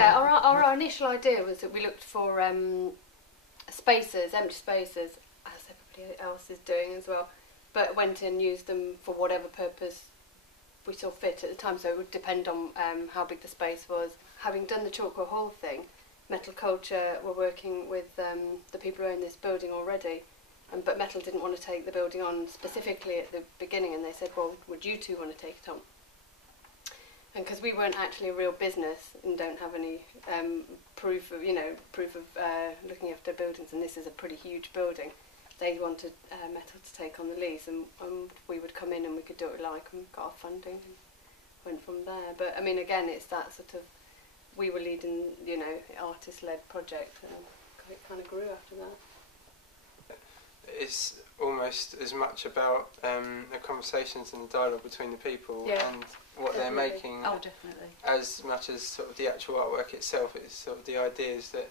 Yeah, our initial idea was that we looked for spaces, empty spaces, as everybody else is doing as well, but went in and used them for whatever purpose we saw fit at the time, so it would depend on how big the space was. Having done the Chalkwell Hall thing, Metal Culture were working with the people who own this building already, but Metal didn't want to take the building on specifically at the beginning, and they said, well, would you two want to take it on? And because we weren't actually a real business and don't have any proof of looking after buildings, and this is a pretty huge building, they wanted Metal to take on the lease, and we would come in and we could do what we like, and got our funding and went from there. But I mean, again, it's that sort of, we were leading, artist-led project, and it kind of grew after that. It's almost as much about the conversations and the dialogue between the people and what they're making. Oh, definitely. As much as sort of the actual artwork itself, it's sort of the ideas that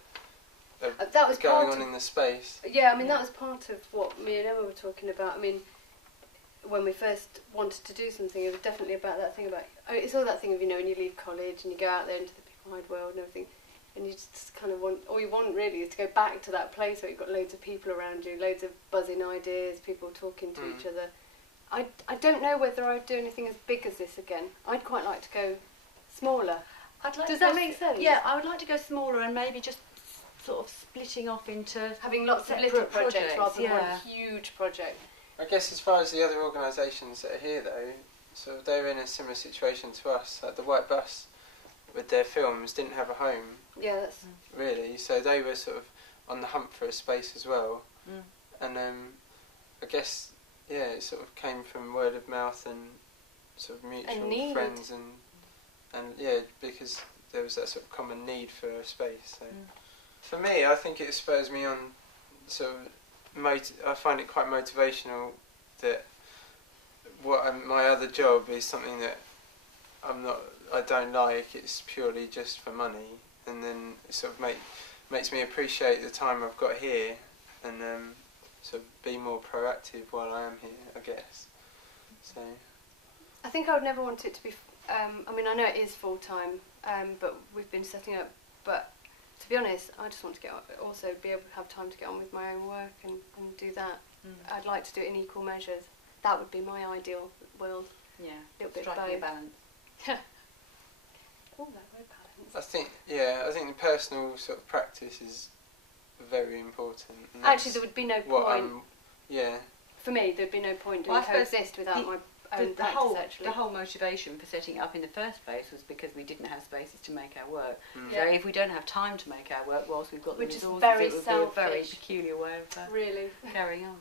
that was going on in the space. Yeah, I mean, that was part of what me and Emma were talking about. I mean, when we first wanted to do something, it was definitely about that thing about, it's all that thing of, when you leave college and you go out there into the big wide world and everything, and you just kind of want, all you want really is to go back to that place where you've got loads of people around you, loads of buzzing ideas, people talking to each other. I don't know whether I'd do anything as big as this again. I'd quite like to go smaller. Does that make sense? Yeah, I would like to go smaller and maybe just sort of splitting off into having lots of little projects rather than one huge project. I guess as far as the other organisations that are here though, so they're in a similar situation to us. Like the White Bus with their films didn't have a home. Yeah, that's really. So they were sort of on the hunt for a space as well. And I guess it sort of came from word of mouth and sort of mutual friends and because there was that sort of common need for a space. So. For me, I think it spurs me on. So, I find it quite motivational that my other job is something that I don't like. It's purely just for money, and then it sort of makes me appreciate the time I've got here, and sort of be more proactive while I am here, I guess. So, I think I would never want it to be. I mean, I know it is full time, but we've been setting up, but. To be honest, I just want to also be able to have time to get on with my own work and do that. I'd like to do it in equal measures. That would be my ideal world. Yeah, a little bit striking of a balance. Oh, that word balance. I think the personal sort of practice is very important. Actually, there would be no point. For me, there'd be no point doing CoExist without my own practice, actually. The whole motivation for setting it up in the first place was because we didn't have spaces to make our work. So if we don't have time to make our work whilst we've got the resources, it would be a very peculiar way of carrying on.